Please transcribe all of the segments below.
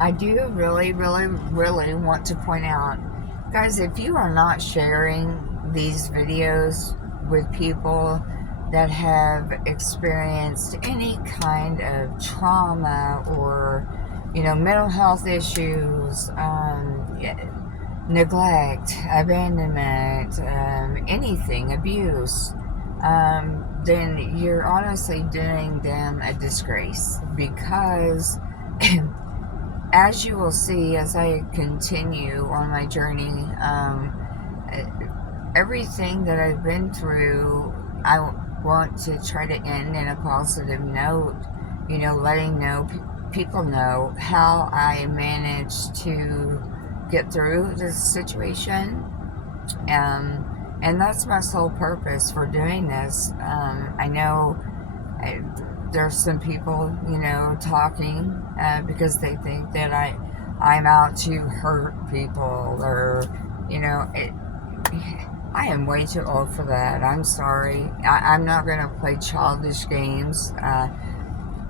I do really, really, really want to point out, guys, if you are not sharing these videos with people that have experienced any kind of trauma or, mental health issues, neglect, abandonment, anything, abuse, then you're honestly doing them a disgrace because as you will see as I continue on my journey, everything that I've been through, I want to try to end in a positive note, letting people know how I managed to get through this situation. And that's my sole purpose for doing this. I know there's some people, talking because they think that I'm out to hurt people or, I am way too old for that. I'm sorry. I'm not going to play childish games.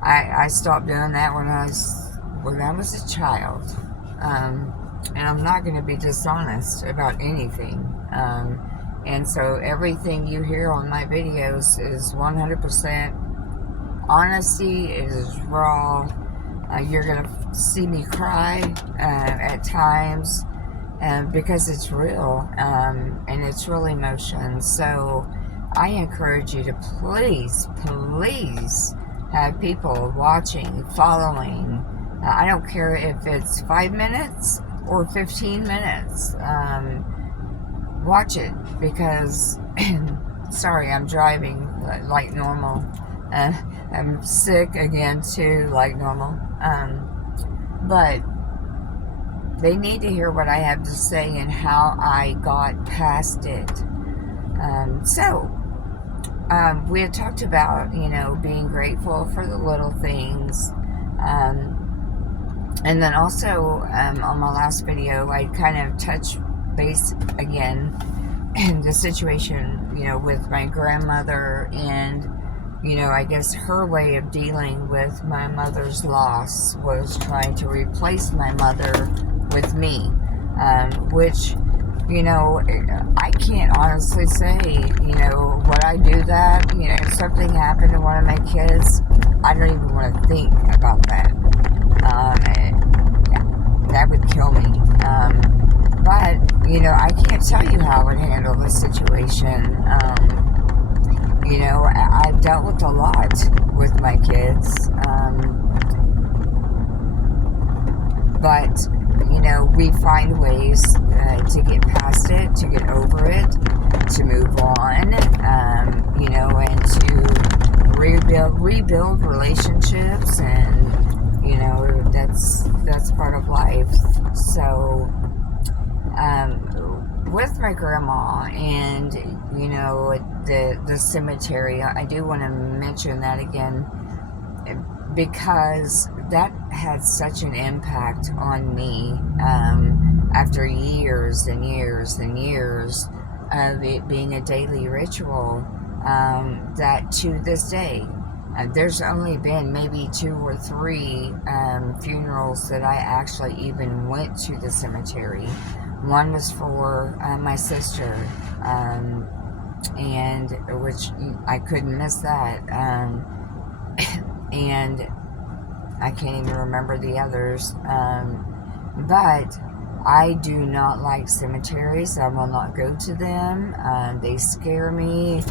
I stopped doing that when I was a child. And I'm not going to be dishonest about anything. And so everything you hear on my videos is 100% honesty. It is raw. You're going to see me cry at times because it's real and it's real emotion. So I encourage you to please, please have people watching, following. I don't care if it's 5 minutes or 15 minutes. Watch it because, sorry, I'm driving like normal. I'm sick again too, like normal. But they need to hear what I have to say and how I got past it. We had talked about, being grateful for the little things. And then also on my last video, I kind of touched base again in the situation, with my grandmother and, I guess her way of dealing with my mother's loss was trying to replace my mother with me, which, I can't honestly say, would I do that? If something happened to one of my kids, I don't even want to think about that. That would kill me. But, I can't tell you how I would handle the situation. I've dealt with a lot with my kids. But, we find ways to get past it, to get over it, to move on, and to rebuild relationships, and, that's part of life. So, with my grandma and, the cemetery, I do want to mention that again because that had such an impact on me after years and years and years of it being a daily ritual, that to this day, there's only been maybe 2 or 3 funerals that I actually even went to the cemetery. One was for my sister, and which I couldn't miss that. And I can't even remember the others. But I do not like cemeteries. I will not go to them. They scare me.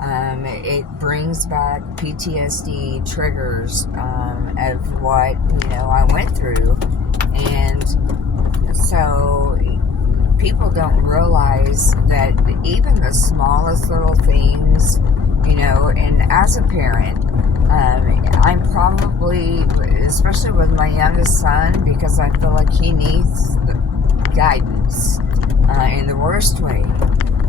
It brings back PTSD triggers of what, I went through. And so people don't realize that even the smallest little things, and as a parent, I'm probably, especially with my youngest son, because I feel like he needs guidance in the worst way.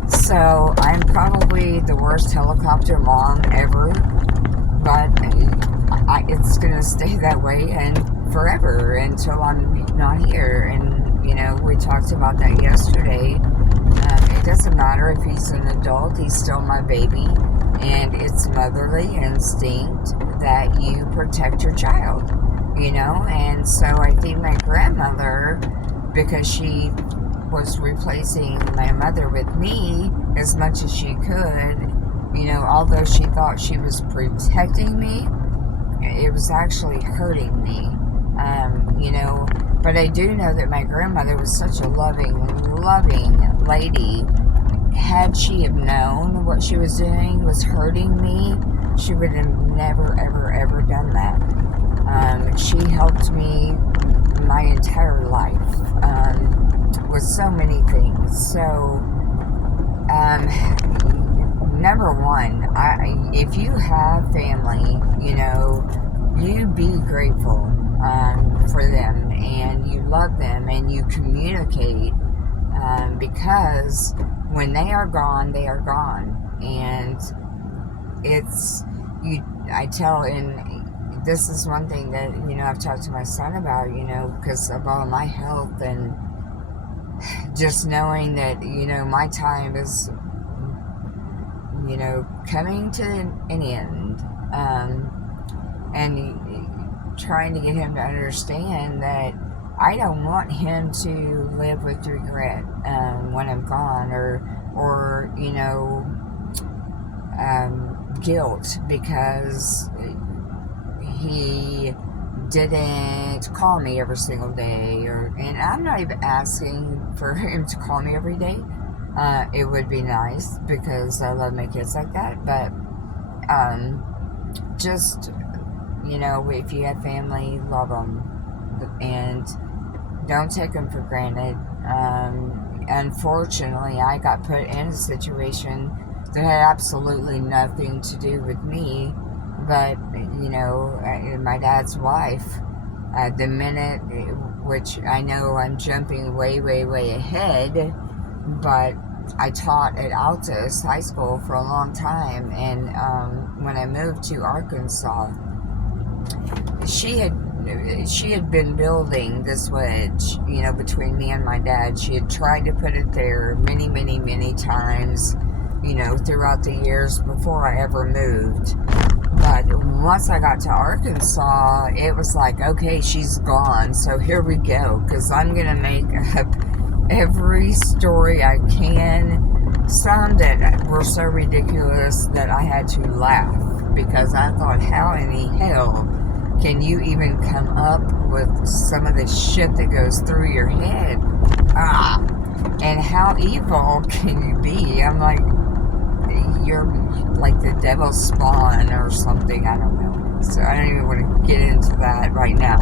So I'm probably the worst helicopter mom ever, but it's going to stay that way and forever until I'm not here. And, we talked about that yesterday. It doesn't matter if he's an adult, he's still my baby. And it's motherly instinct that you protect your child. And so I think my grandmother, because she was replacing my mother with me as much as she could, although she thought she was protecting me, it was actually hurting me. But I do know that my grandmother was such a loving lady. Had she have known what she was doing was hurting me, she would have never, ever, ever done that. She helped me my entire life with so many things. So, number one, if you have family, you be grateful for them, and you love them, and you communicate, because when they are gone, they are gone. And and this is one thing that, I've talked to my son about, because of all my health, and just knowing that, my time is, coming to an end. And trying to get him to understand that I don't want him to live with regret when I'm gone, or guilt because he didn't call me every single day, and I'm not even asking for him to call me every day. It would be nice because I love my kids like that, but just, if you have family, love them, and don't take them for granted. Unfortunately, I got put in a situation that had absolutely nothing to do with me, but, my dad's wife, the minute, which I know I'm jumping way, way, way ahead, but I taught at Altus High School for a long time, and when I moved to Arkansas, she had been building this wedge, between me and my dad. She had tried to put it there many, many, many times, throughout the years before I ever moved. But once I got to Arkansas, it was like, okay, she's gone, so here we go, because I'm going to make up every story I can, some that were so ridiculous that I had to laugh, because I thought, how in the hell can you even come up with some of the shit that goes through your head? And how evil can you be? I'm like, you're like the devil's spawn or something, I don't know. So I don't even want to get into that right now.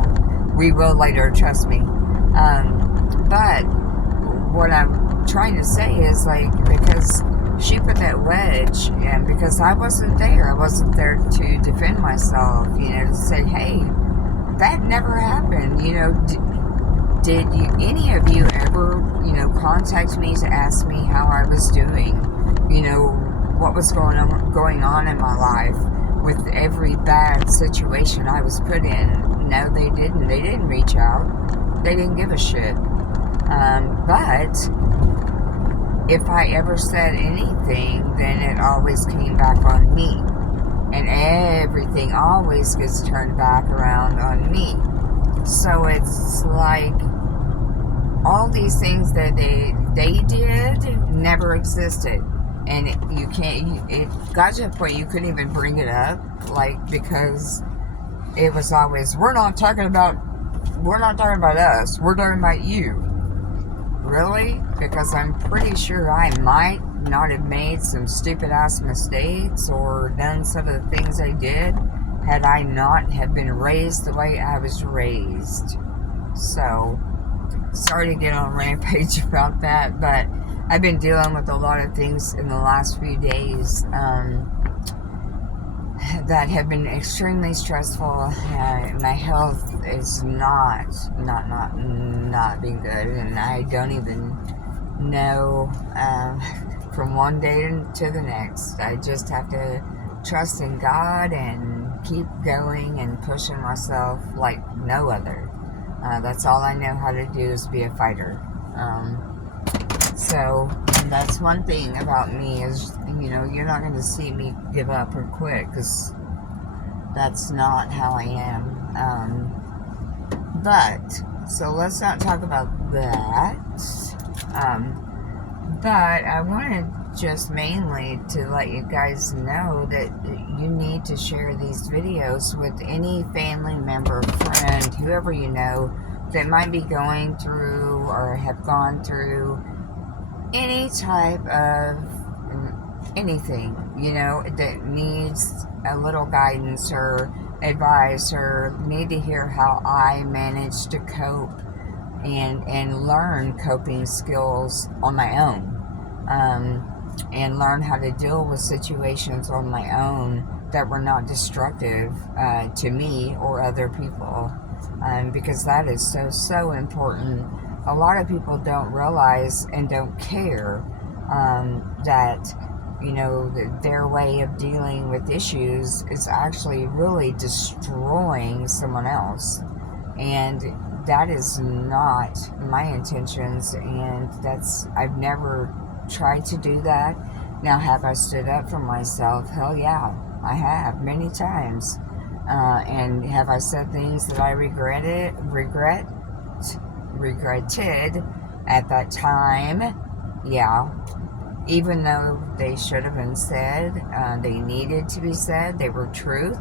We will later, trust me. But what I'm trying to say is, like, because she put that wedge, and because I wasn't there to defend myself, to say, hey, that never happened. Did any of you ever, contact me to ask me how I was doing? What was going on in my life with every bad situation I was put in? No, they didn't. They didn't reach out. They didn't give a shit. But if I ever said anything, then it always came back on me. And everything always gets turned back around on me. So it's like all these things that they did never existed. And it got to a point you couldn't even bring it up, because it was always, we're not talking about us, we're talking about you. Really? Because I'm pretty sure I might not have made some stupid ass mistakes or done some of the things I did had I not have been raised the way I was raised. So, sorry to get on a rampage about that, but I've been dealing with a lot of things in the last few days that have been extremely stressful. My health is not being good, and I don't even know from one day to the next. I just have to trust in God and keep going and pushing myself like no other. That's all I know how to do, is be a fighter. So that's one thing about me is, you're not going to see me give up or quit, because that's not how I am. So let's not talk about that. But I wanted just mainly to let you guys know that you need to share these videos with any family member, friend, whoever you know that might be going through or have gone through any type of anything, that needs a little guidance or advice, or need to hear how I managed to cope and learn coping skills on my own, and learn how to deal with situations on my own that were not destructive to me or other people, because that is so important. A lot of people don't realize and don't care that their way of dealing with issues is actually really destroying someone else, and that is not my intentions, and I've never tried to do that. Now, have I stood up for myself? Hell yeah, I have, many times. And have I said things that I regretted at that time? Yeah. Even though they should have been said, they needed to be said, they were truth,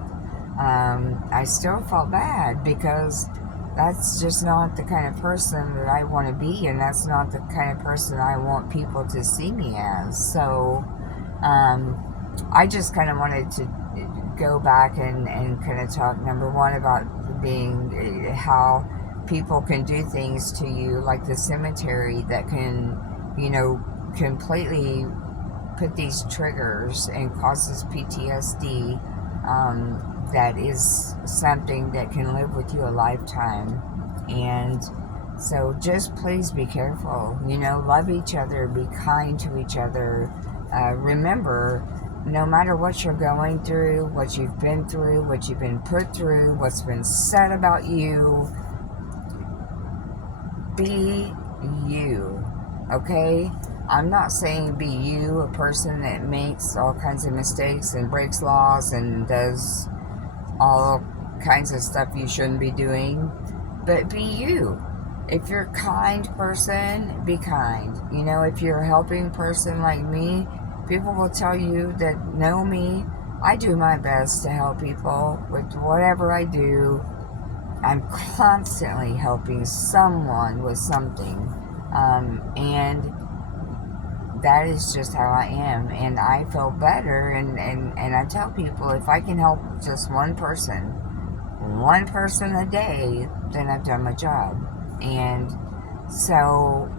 I still felt bad, because that's just not the kind of person that I want to be, and that's not the kind of person I want people to see me as. So I just kind of wanted to go back and kind of talk, number one, about being how people can do things to you, like the cemetery, that can completely put these triggers and causes PTSD, that is something that can live with you a lifetime. And so just please be careful, love each other, be kind to each other. Remember, no matter what you're going through, what you've been through, what you've been put through, what's been said about you, be you, okay? I'm not saying be you, a person that makes all kinds of mistakes and breaks laws and does all kinds of stuff you shouldn't be doing, but be you. If you're a kind person, be kind. If you're a helping person like me, people will tell you that know me. I do my best to help people with whatever I do. I'm constantly helping someone with something, and that is just how I am, and I feel better, and I tell people, if I can help just one person a day, then I've done my job. And so,